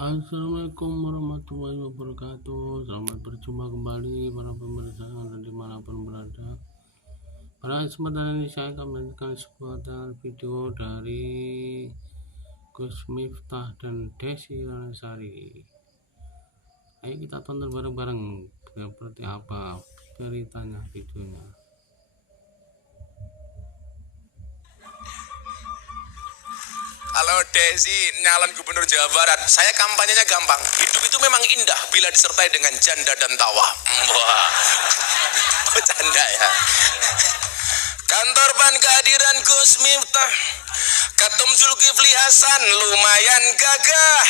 Assalamualaikum warahmatullahi wabarakatuh. Selamat berjumpa kembali para pemirsa dan dimanapun berada. Pada kesempatan ini saya akan menyajikan sebuah video dari Gus Miftah dan Desi Ranasari. Ayo kita tonton bareng-bareng seperti apa ceritanya videonya. Halo Desi, nyalon gubernur Jawa Barat. Saya kampanyenya gampang. Hidup itu memang indah bila disertai dengan janda dan tawa. Wah, bercanda ya. Kantor PAN kehadiran Gus Miftah, Ketum Zulkifli Hasan lumayan gagah.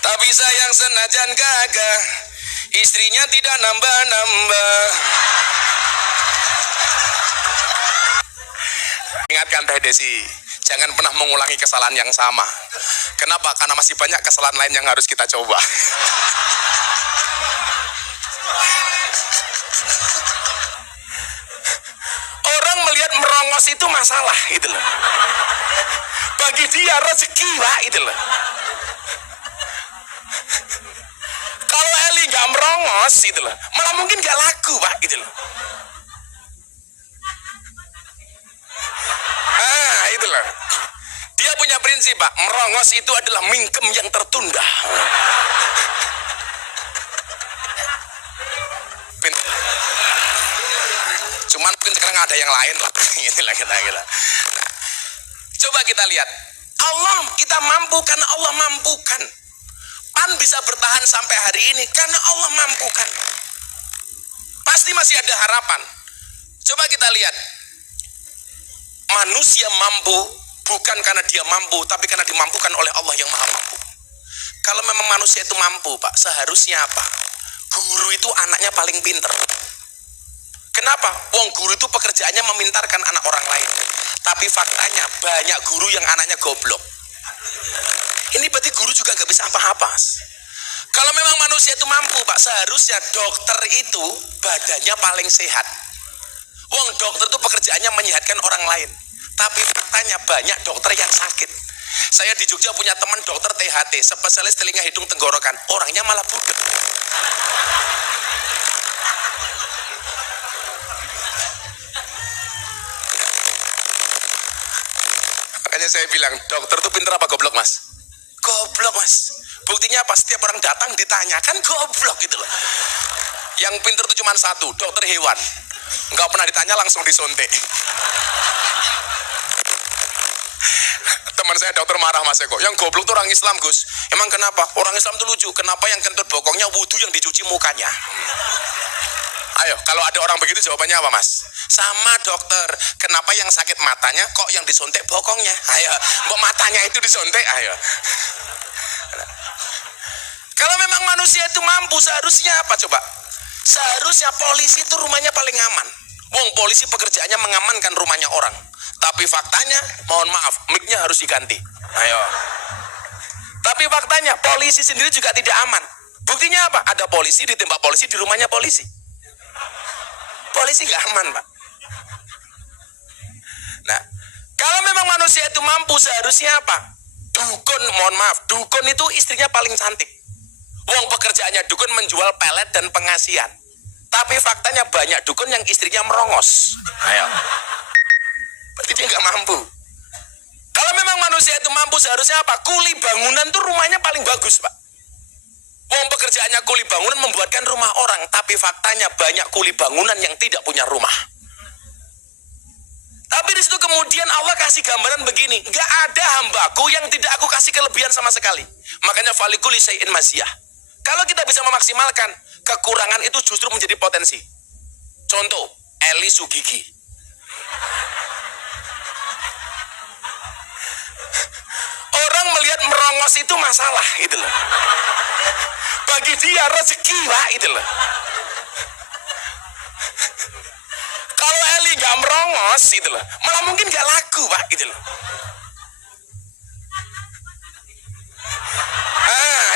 Tapi sayang senajan gagah, istrinya tidak nambah-nambah. Ingatkan Teh Desi, jangan pernah mengulangi kesalahan yang sama. Kenapa? Karena masih banyak kesalahan lain yang harus kita coba. Orang melihat merongos itu masalah, itu loh. Bagi dia rezeki, Pak, itu loh. Kalau Eli nggak merongos, itu loh, malah mungkin nggak laku, Pak, gitu loh. Itu loh. Dia punya prinsip, Pak, merongos itu adalah mingkem yang tertunda. Cuman mungkin sekarang ada yang lain lah. Inilah kita. Nah, coba kita lihat. Allah kita mampu karena Allah mampukan. PAN bisa bertahan sampai hari ini karena Allah mampukan. Pasti masih ada harapan. Coba kita lihat. Manusia mampu bukan karena dia mampu, tapi karena dimampukan oleh Allah yang maha mampu. Kalau memang manusia itu mampu, Pak, seharusnya apa? Guru itu anaknya paling pinter. Kenapa? Wong guru itu pekerjaannya memintarkan anak orang lain. Tapi faktanya banyak guru yang anaknya goblok. Ini berarti guru juga gak bisa apa-apa. Kalau memang manusia itu mampu, Pak, seharusnya dokter itu badannya paling sehat. Wong dokter itu pekerjaannya menyehatkan orang lain. Tapi faktanya banyak dokter yang sakit. Saya di Jogja punya teman dokter THT, spesialis telinga hidung tenggorokan. Orangnya malah budek. Makanya saya bilang, dokter itu pinter apa goblok, Mas? Goblok, Mas. Buktinya apa? Setiap orang datang ditanyakan goblok gitu loh. Yang pinter itu cuma satu, dokter hewan. Nggak pernah ditanya, langsung disontek. Teman saya dokter marah, Mas Eko. Yang goblok tuh orang Islam, Gus. Emang kenapa? Orang Islam tuh lucu. Kenapa yang kentut bokongnya wudhu yang dicuci mukanya? Ayo, kalau ada orang begitu jawabannya apa, Mas? Sama dokter. Kenapa yang sakit matanya kok yang disontek bokongnya? Ayo, mbok matanya itu disontek, ayo. Kalau memang manusia itu mampu, seharusnya apa coba? Seharusnya polisi itu rumahnya paling aman. Wong polisi pekerjaannya mengamankan rumahnya orang. Tapi faktanya, mohon maaf, mic-nya harus diganti. Ayo. Tapi faktanya, polisi sendiri juga tidak aman. Buktinya apa? Ada polisi ditembak polisi di rumahnya polisi. Polisi nggak aman, Pak. Nah, kalau memang manusia itu mampu, seharusnya apa? Dukun, mohon maaf, dukun itu istrinya paling cantik. Wong pekerjaannya dukun menjual pelet dan pengasian. Tapi faktanya banyak dukun yang istrinya merongos. Ayo. Berarti dia nggak mampu. Kalau memang manusia itu mampu, seharusnya apa? Kuli bangunan tuh rumahnya paling bagus, Pak. Wong pekerjaannya kuli bangunan membuatkan rumah orang. Tapi faktanya banyak kuli bangunan yang tidak punya rumah. Tapi di situ kemudian Allah kasih gambaran begini. Nggak ada hambaku yang tidak aku kasih kelebihan sama sekali. Makanya falikuli syai'in maziyah. Kalau kita bisa memaksimalkan, kekurangan itu justru menjadi potensi. Contoh, Eli Sugigi. Orang melihat merongos itu masalah, itu loh. Bagi dia rezeki, Pak, itu loh. Kalau Eli nggak merongos, itu loh, malah mungkin nggak laku, Pak, gitu loh.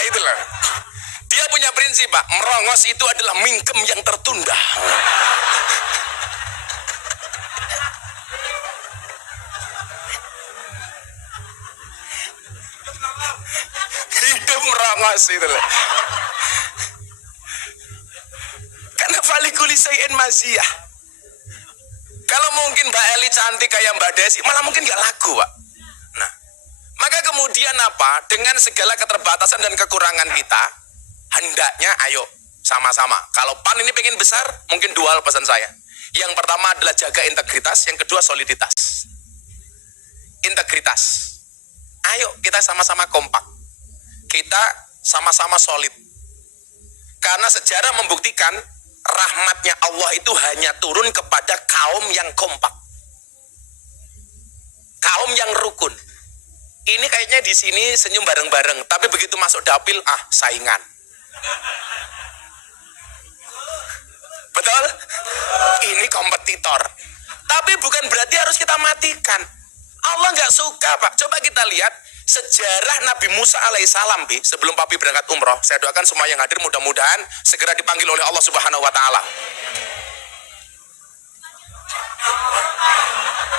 Itu loh. Dia punya prinsip, Pak, merongos itu adalah mingkem yang tertunda. Hidup merongos itu loh. Karena falikuli sayin maziyah. Kalau mungkin Mbak Eli cantik kayak Mbak Desi, malah mungkin nggak laku, Pak. Nah, maka kemudian apa? Dengan segala keterbatasan dan kekurangan kita, hendaknya ayo sama-sama. Kalau PAN ini pengen besar, mungkin dua hal pesan saya. Yang pertama adalah jaga integritas, yang kedua soliditas. Integritas. Ayo kita sama-sama kompak. Kita sama-sama solid. Karena sejarah membuktikan rahmatnya Allah itu hanya turun kepada kaum yang kompak. Kaum yang rukun. Ini kayaknya di sini senyum bareng-bareng, tapi begitu masuk dapil, saingan. Betul? Ini kompetitor. Tapi bukan berarti harus kita matikan. Allah nggak suka, Pak. Coba kita lihat sejarah Nabi Musa alaihissalam, sebelum Papi berangkat umroh. Saya doakan semua yang hadir mudah-mudahan segera dipanggil oleh Allah Subhanahu wa Ta'ala.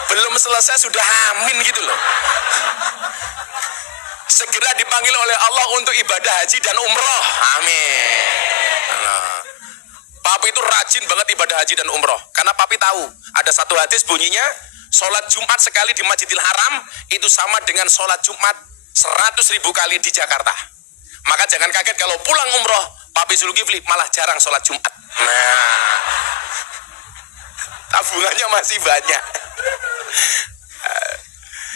Belum selesai sudah amin gitu loh. Segera dipanggil oleh Allah untuk ibadah haji dan umroh. Amin. Papi itu rajin banget ibadah haji dan umroh. Karena Papi tahu ada satu hadis bunyinya, sholat Jumat sekali di Masjidil Haram itu sama dengan sholat Jumat 100.000 kali di Jakarta. Maka jangan kaget kalau pulang umroh Papi Zulkifli malah jarang sholat Jumat. Nah, tabungannya masih banyak.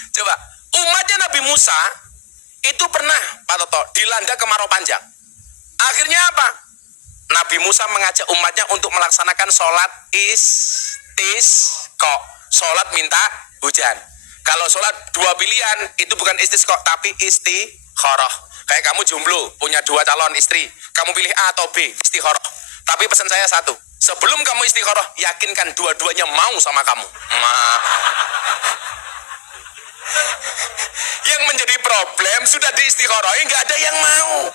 Coba, umatnya Nabi Musa itu pernah, Pak Toto, dilanda kemarau panjang. Akhirnya apa? Nabi Musa mengajak umatnya untuk melaksanakan sholat istisqa, sholat minta hujan. Kalau sholat dua pilihan, itu bukan istisqa, tapi istikharah. Kayak kamu jomblo, punya dua calon istri, kamu pilih A atau B, istikharah. Tapi pesan saya satu, sebelum kamu istikharah, yakinkan dua-duanya mau sama kamu. Yang menjadi problem, sudah di istikharah, nggak ada yang mau.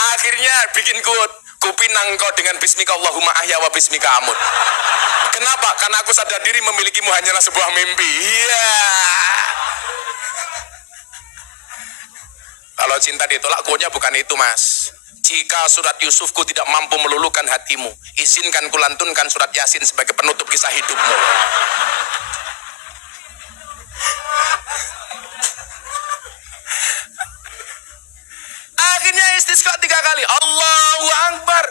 Akhirnya bikin quote, kupinang kau dengan bismika Allahumma ahya wa bismika amut. Kenapa? Karena aku sadar diri memilikimu hanyalah sebuah mimpi. Iya. Kalau cinta ditolak, quote-nya bukan itu, Mas. Jika surat Yusufku tidak mampu meluluhkan hatimu, izinkan kulantunkan surat Yasin sebagai penutup kisah hidupmu. Akhirnya istisqa 3 kali. Allahu Akbar.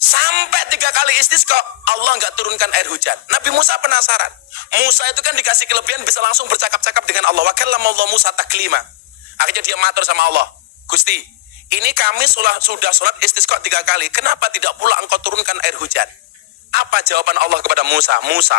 Sampai 3 kali istisqa, Allah nggak turunkan air hujan. Nabi Musa penasaran. Musa itu kan dikasih kelebihan bisa langsung bercakap-cakap dengan Allah. Wa kallamallahu Musa taklima. Akhirnya dia matur sama Allah. Gusti, ini kami sudah sholat istisqa 3 kali. Kenapa tidak pula engkau turunkan air hujan? Apa jawaban Allah kepada Musa? Musa,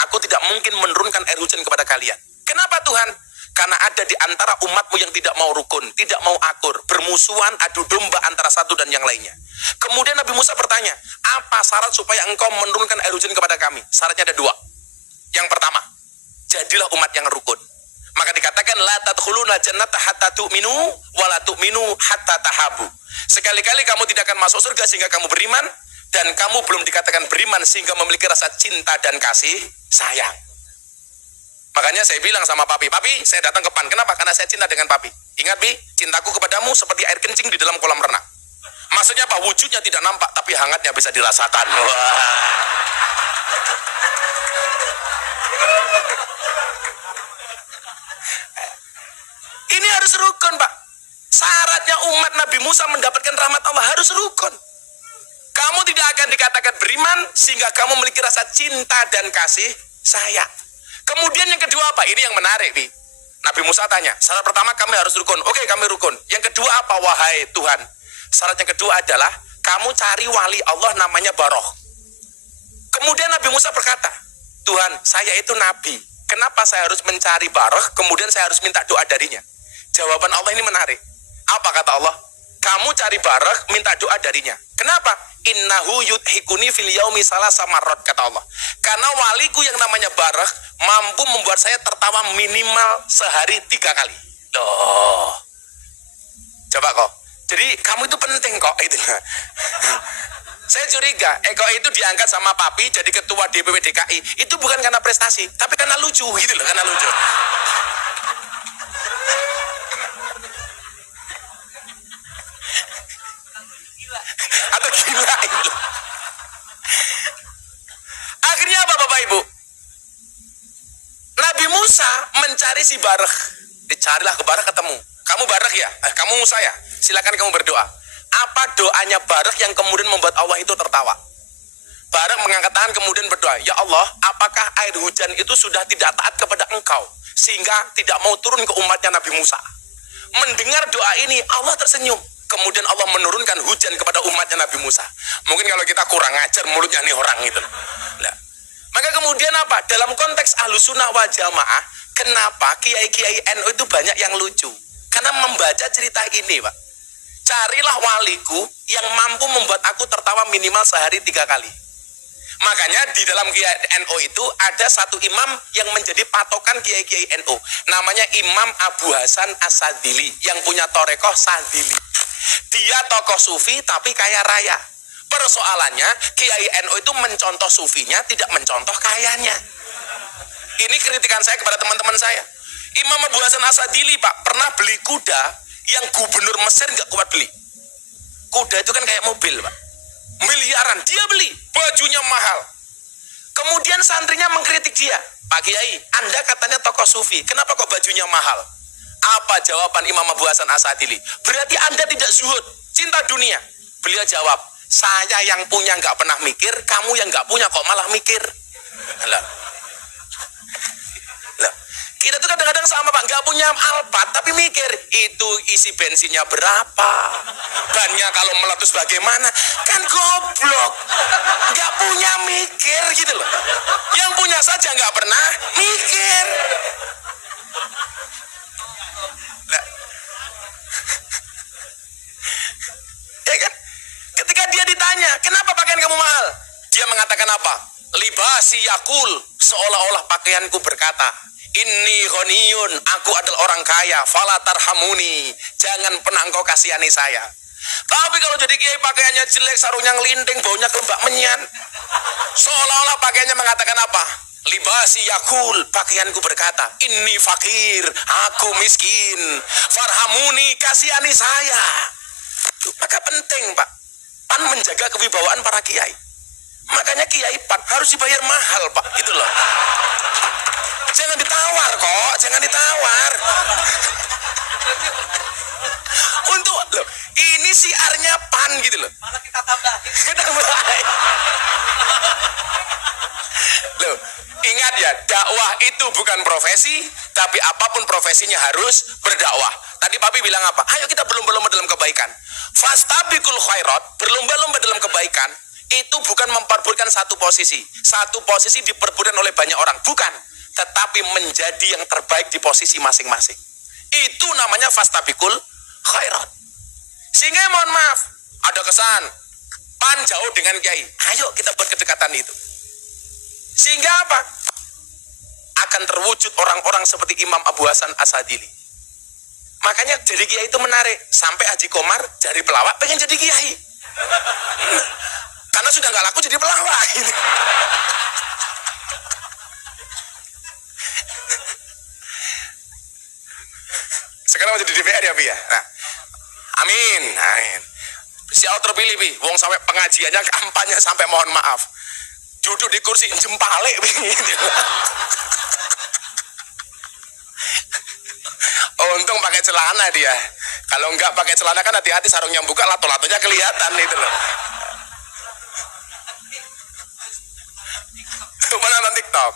aku tidak mungkin menurunkan air hujan kepada kalian. Kenapa Tuhan? Karena ada di antara umatmu yang tidak mau rukun, tidak mau akur, bermusuhan, adu domba antara satu dan yang lainnya. Kemudian Nabi Musa bertanya, apa syarat supaya engkau menurunkan air hujan kepada kami? Syaratnya ada 2. Yang pertama, jadilah umat yang rukun. Maka dikatakan, la tadkhuluna jannata hatta tu'minu, wa la tu'minu hatta tahabu. Sekali-kali kamu tidak akan masuk surga sehingga kamu beriman, dan kamu belum dikatakan beriman sehingga memiliki rasa cinta dan kasih sayang. Makanya saya bilang sama Papi, Papi, saya datang ke PAN. Kenapa? Karena saya cinta dengan Papi. Ingat, Bi, cintaku kepadamu seperti air kencing di dalam kolam renang. Maksudnya apa? Wujudnya tidak nampak, tapi hangatnya bisa dirasakan. Wah. Ini harus rukun, Pak. Syaratnya umat Nabi Musa mendapatkan rahmat Allah harus rukun. Kamu tidak akan dikatakan beriman sehingga kamu memiliki rasa cinta dan kasih sayang. Kemudian yang kedua apa? Ini yang menarik, Bi. Nabi Musa tanya, syarat pertama kami harus rukun. Oke, kami rukun. Yang kedua apa? Wahai Tuhan. Syarat yang kedua adalah kamu cari wali Allah namanya Baroh. Kemudian Nabi Musa berkata, Tuhan, saya itu nabi. Kenapa saya harus mencari Baroh? Kemudian saya harus minta doa darinya. Jawaban Allah ini menarik. Apa kata Allah? Kamu cari Baroh, minta doa darinya. Kenapa? Innahu yudhikuni fil yaumi salasa marrat, kata Allah. Karena waliku yang namanya Baroh mampu membuat saya tertawa minimal sehari 3 kali. Loh. Coba kok. Jadi kamu itu penting kok itu. Saya curiga, Eko itu diangkat sama Papi jadi ketua DPW DKI. Itu bukan karena prestasi, tapi karena lucu gitu loh, karena lucu. Akhirnya apa Bapak Ibu? Nabi Musa mencari si Barah. Dicarilah ke Barah, ketemu. Kamu Barah ya? Kamu Musa ya? Silakan kamu berdoa. Apa doanya Barah yang kemudian membuat Allah itu tertawa? Barah mengangkat tangan kemudian berdoa, ya Allah, apakah air hujan itu sudah tidak taat kepada engkau sehingga tidak mau turun ke umatnya Nabi Musa? Mendengar doa ini Allah tersenyum. Kemudian Allah menurunkan hujan kepada umatnya Nabi Musa. Mungkin kalau kita kurang ajar mulutnya nih orang itu. Nah, maka kemudian apa? Dalam konteks Ahlussunnah wal Jamaah, kenapa kiai-kiai NU itu banyak yang lucu? Karena membaca cerita ini, Pak. Carilah waliku yang mampu membuat aku tertawa minimal sehari 3 kali. Makanya di dalam kiai NU itu ada satu imam yang menjadi patokan kiai-kiai NU. Namanya Imam Abu Hasan As-Sadili yang punya torekoh Sadili. Dia tokoh sufi tapi kaya raya. Persoalannya kiai NU itu mencontoh sufinya, tidak mencontoh kayanya. Ini kritikan saya kepada teman-teman saya. Imam Abu Hasan As-Sadili, Pak, pernah beli kuda yang gubernur Mesir nggak kuat beli. Kuda itu kan kayak mobil, Pak. Miliaran dia beli, bajunya mahal. Kemudian santrinya mengkritik dia, Pak Kiai, Anda katanya tokoh sufi, kenapa kok bajunya mahal? Apa jawaban Imam Abu Hasan As-Sadili? Berarti Anda tidak zuhud, cinta dunia. Beliau jawab, saya yang punya nggak pernah mikir, kamu yang nggak punya kok malah mikir. Lah. Kita tuh kadang-kadang sama Pak, nggak punya Alphard tapi mikir itu isi bensinnya berapa, bannya kalau meletus bagaimana, kan goblok, nggak punya mikir gitu loh. Yang punya saja nggak pernah mikir. Nah. Ya kan? Ketika dia ditanya, kenapa pakaian kamu mahal? Dia mengatakan apa? Libasi yakul, seolah-olah pakaianku berkata, Inni ghaniyun, aku adalah orang kaya, fala tarhamuni, jangan pernah engkau kasihani saya. Tapi kalau jadi kiai pakaiannya jelek, sarungnya ngelinting, baunya kelembak menyan, seolah-olah pakaiannya mengatakan apa? Libasi yakul, pakaianku berkata, inni fakir, aku miskin, farhamuni, kasihani saya. Maka penting, Pak, PAN menjaga kewibawaan para kiai. Makanya kiai PAN harus dibayar mahal, Pak, gitu loh. Jangan ditawar kok, jangan ditawar. Untuk loh, ini siarnya PAN gitu loh. Malah kita tambahin. Kita tambahin. Loh, ingat ya, dakwah itu bukan profesi, tapi apapun profesinya harus berdakwah. Tadi Papi bilang apa? Ayo kita berlomba-lomba dalam kebaikan. Fastabiqul khairat, berlomba-lomba dalam kebaikan, itu bukan memperebutkan satu posisi. Satu posisi diperebutkan oleh banyak orang, bukan. Tetapi menjadi yang terbaik di posisi masing-masing. Itu namanya fastabiqul khairat. Sehingga mohon maaf, ada kesan PAN jauh dengan kiai. Ayo kita buat kedekatan itu. Sehingga apa? Akan terwujud orang-orang seperti Imam Abu Hasan As-Sadili. Makanya jadi kiai itu menarik. Sampai Haji Komar dari pelawak pengen jadi kiai. Karena sudah nggak laku jadi pelawak. Sekarang mau jadi DPR ya, Bi ya. Nah, amin, amin. Si Allah terpilih, Bi. Wong sampai pengajiannya kampanye sampai mohon maaf. Duduk di kursi jempale, Bi. Untung pakai celana dia. Kalau enggak pakai celana kan hati-hati, sarungnya buka, lato-latonya kelihatan itu loh. Mana nonton TikTok.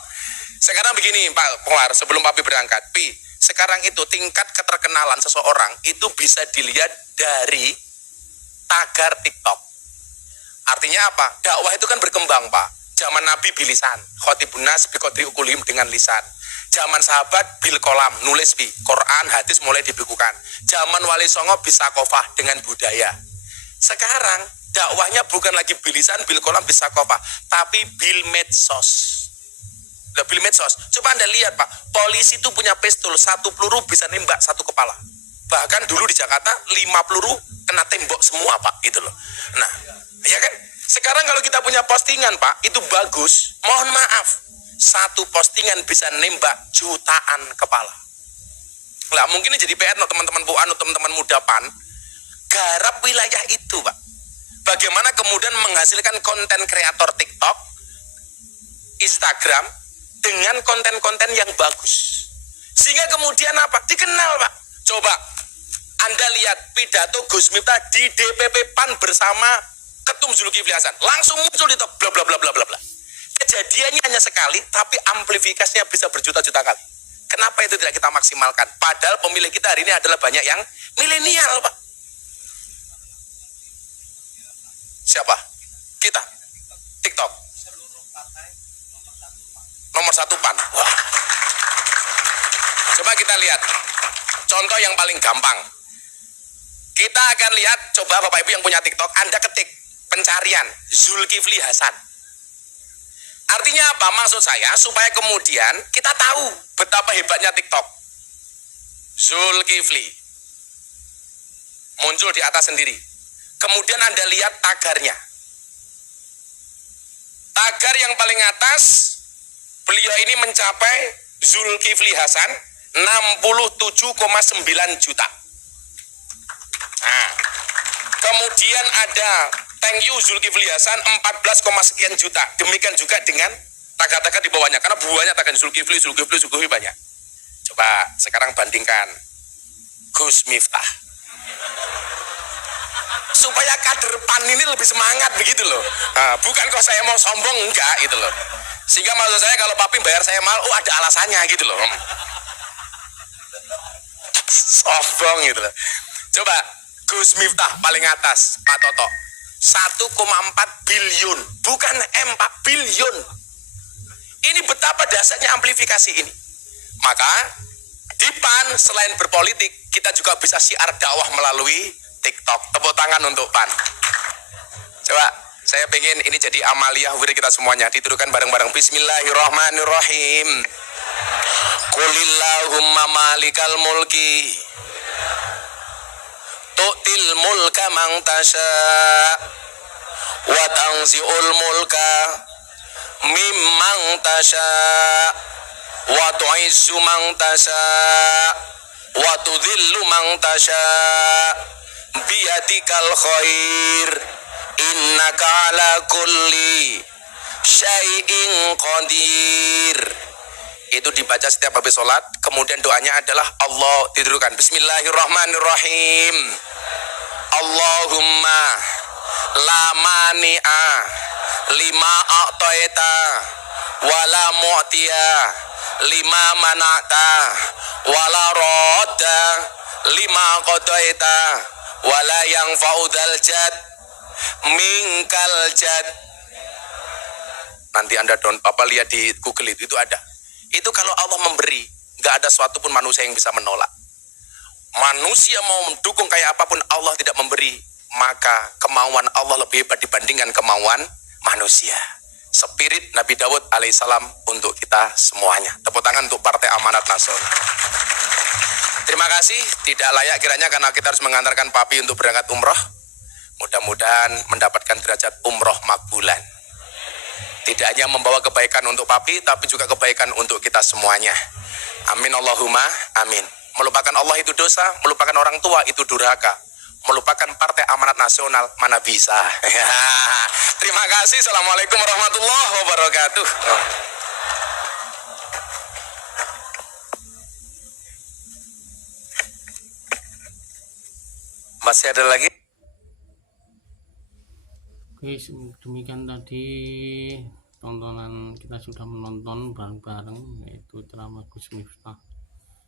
Sekarang begini, Pak Penglar, sebelum Papi berangkat, Pi, sekarang itu tingkat keterkenalan seseorang itu bisa dilihat dari tagar TikTok. Artinya apa? Dakwah itu kan berkembang, Pak. Zaman Nabi bilisan, khotibun nas biqadri uqulihim dengan lisan. Zaman sahabat bil kolam, nulis bi, Quran, hadis mulai dibukukan. Zaman Wali Songo bisa kofah dengan budaya. Sekarang dakwahnya bukan lagi bilisan, bil kolam, bisa kofah, tapi bil medsos. Bil medsos. Coba Anda lihat, Pak, polisi itu punya pistol, 1 peluru bisa nembak 1 kepala. Bahkan dulu di Jakarta 5 peluru kena tembok semua, Pak, gitu loh. Nah, ya kan? Sekarang kalau kita punya postingan, Pak, itu bagus. Mohon maaf, 1 postingan bisa nembak jutaan kepala. Lah, mungkin ini jadi PR no, teman-teman PUAN, teman-teman muda PAN, garap wilayah itu, Pak. bagaimana kemudian menghasilkan konten kreator TikTok, Instagram dengan konten-konten yang bagus. Sehingga kemudian apa? Dikenal, Pak. Coba Anda lihat pidato Gus Miftah di DPP PAN bersama Ketum Zulkifli Hasan. Langsung muncul itu bla bla bla bla bla bla. Kejadiannya hanya sekali, tapi amplifikasinya bisa berjuta-juta kali. Kenapa itu tidak kita maksimalkan? Padahal pemilih kita hari ini adalah banyak yang milenial, Pak. Siapa? Kita. TikTok. Nomor 1 PAN. Wah. Coba kita lihat. Contoh yang paling gampang. Kita akan lihat, coba Bapak Ibu yang punya TikTok, Anda ketik pencarian Zulkifli Hasan. Artinya apa? Maksud saya supaya kemudian kita tahu betapa hebatnya TikTok. Zulkifli muncul di atas sendiri. Kemudian Anda lihat tagarnya. Tagar yang paling atas, beliau ini mencapai Zulkifli Hasan 67,9 juta. Nah, kemudian ada thank you Zulkifli Hasan 14, sekian juta. Demikian juga dengan tagar-tagar di bawahnya. Karena buahnya tagar Zulkifli banyak. Coba sekarang bandingkan Gus Miftah. Supaya kader PAN ini lebih semangat begitu loh. Nah, bukan kok saya mau sombong, enggak gitu loh. Sehingga maksud saya kalau papi bayar saya mahal, oh ada alasannya gitu loh. Sombong gitu loh. Coba Gus Miftah paling atas, Pak Toto. 1,4 billion, bukan M Pak, billion. Ini betapa dasarnya amplifikasi ini. Maka di PAN selain berpolitik, kita juga bisa syiar dakwah melalui TikTok. Tepuk tangan untuk PAN. Coba saya pengen ini jadi amaliyah wirid kita semuanya. Dituduhkan bareng-bareng. Bismillahirrahmanirrahim. Qulillahumma malikal mulki tu'til mulka man tasha wa tanzi'ul mulka mimman tasha wa tu'izzu man tasha wa tudhillu man tasha biyadikal khair innaka ala kulli syai'in qadir. Itu dibaca setiap habis sholat. Kemudian doanya adalah Allah dituduhkan Bismillahirrahmanirrahim. Allahumma la mani'a lima a'taita wala mu'tiya lima mana'ta wala radda lima qadaita wala yang fa'udal jad minkal jad. Nanti Anda Papa lihat di Google itu ada. Itu kalau Allah memberi, gak ada suatu pun manusia yang bisa menolak. Manusia mau mendukung kayak apapun, Allah tidak memberi, maka kemauan Allah lebih hebat dibandingkan kemauan manusia. Spirit Nabi Daud alaihissalam untuk kita semuanya. Tepuk tangan untuk Partai Amanat Nasional. Terima kasih. Tidak layak kiranya karena kita harus mengantarkan papi untuk berangkat umroh. Mudah-mudahan mendapatkan derajat umroh makbulan. Tidak hanya membawa kebaikan untuk papi, tapi juga kebaikan untuk kita semuanya. Amin Allahumma amin. Melupakan Allah itu dosa, melupakan orang tua itu durhaka. Melupakan Partai Amanat Nasional mana bisa. Terima kasih. Assalamualaikum warahmatullahi wabarakatuh. Masih ada lagi? Oke, demikian tadi tontonan, kita sudah menonton bareng-bareng yaitu ceramah Gus Miftah.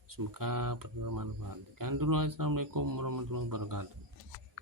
Semoga bermanfaat. Sekian dulu, assalamualaikum warahmatullahi wabarakatuh.